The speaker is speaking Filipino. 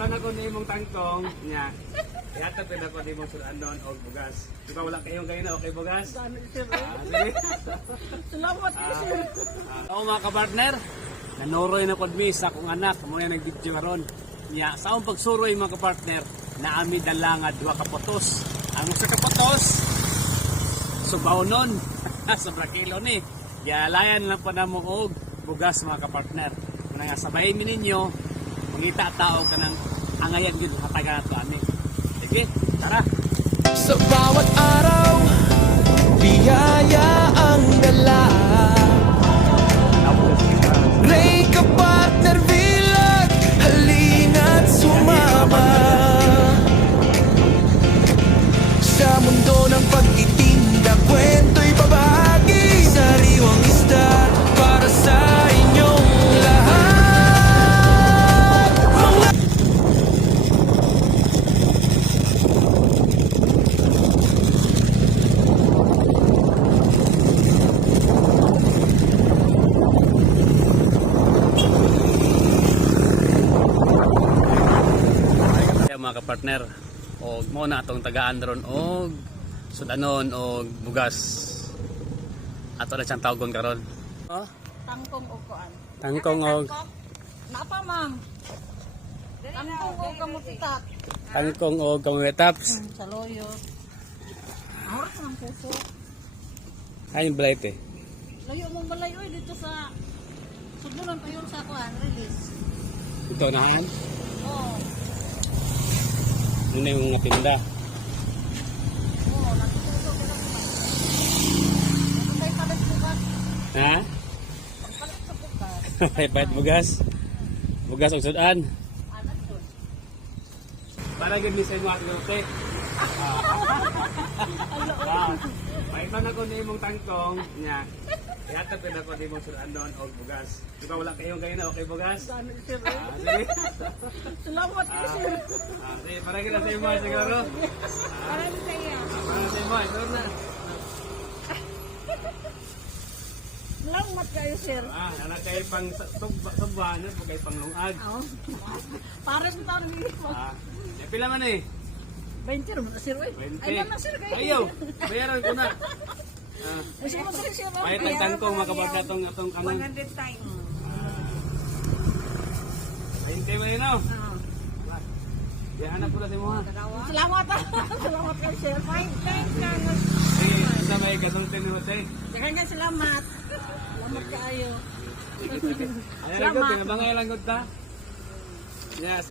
Maitan ako ni imong tangtong niya. Yata pila ko di mong sulaan doon og bugas. Di ba wala kayong kayo na okay bugas? Sir. Sige. Salamat kayo, sir. Oo mga kapartner, nanuroy na kod mi sa akong anak, mo na nag-video karon. Nya sa akong pagsuroy mga kapartner, naami dala nga duha ka potos. Ang usa ka potos subaw nun. Sobra kilo ni. Galayan lang pa namo og bugas mga kapartner. Kung nga sabayin mi ninyo, mangita tao kanang angayan gyud hatagan nato ani. Sige, tara. Sa bawat araw, biyaya ang dala. Ray kapartner bilag, halina't sumama sa mundo ng pagtitinda, kwento'y babahagi, sariwang isda para sa inyong lahat. Mga kapartner, og mo na atong tagaan ron og sudanon og bugas. Ato na siyang tawgon karon. Oh, Tangkong o kuan. tangkong og Napa, ma'am? Tangkong o kamutitat. tangkong og kametaps. Sa loyo. Ahora sa puso. Ayun balay Layo mong balay, oy, dito sa Sugdunon kayo sa kuan, release. ito na yan. Oo. Ano yung mga tinda? Oo, nagtutuso ko lang naman. Patay palit bukas. Ha? Palit sa bukas. Ay, pahit bugas. Bugas og sudan. Anak yun. Para gid mi sa imo at lote. Maitan ako ni imong tangkong niya. Yata pila ko di mong sudan doon og bugas. Di ba wala kayong kayo na okay bugas? Sir. Sige. Salamat kayo, sir. Sige, para gid sa imo siguro. Para sa iya. Para sa imo, ito na. Salamat kayo, sir. Anak kayo pang subba, ano po kayo pang lungag. Oo. Para sa parang Pila man eh. 20 naman na, sir. 20. Ay, na, sir. Kayo. Ayaw, bayaran ko na. Mas mo sir, sir. Bayad ang tangkong, makabarda atong kanang. 100 times. Ayun kayo ba yun o? Diyan na po na si Moha. Salamat. Salamat kayo, sir. 5 times na. Sige, sa may gasultin ni Jose. Dagan salamat. Salamat kayo. Ayan lang ko, pinabangay lang ko ta. Yes.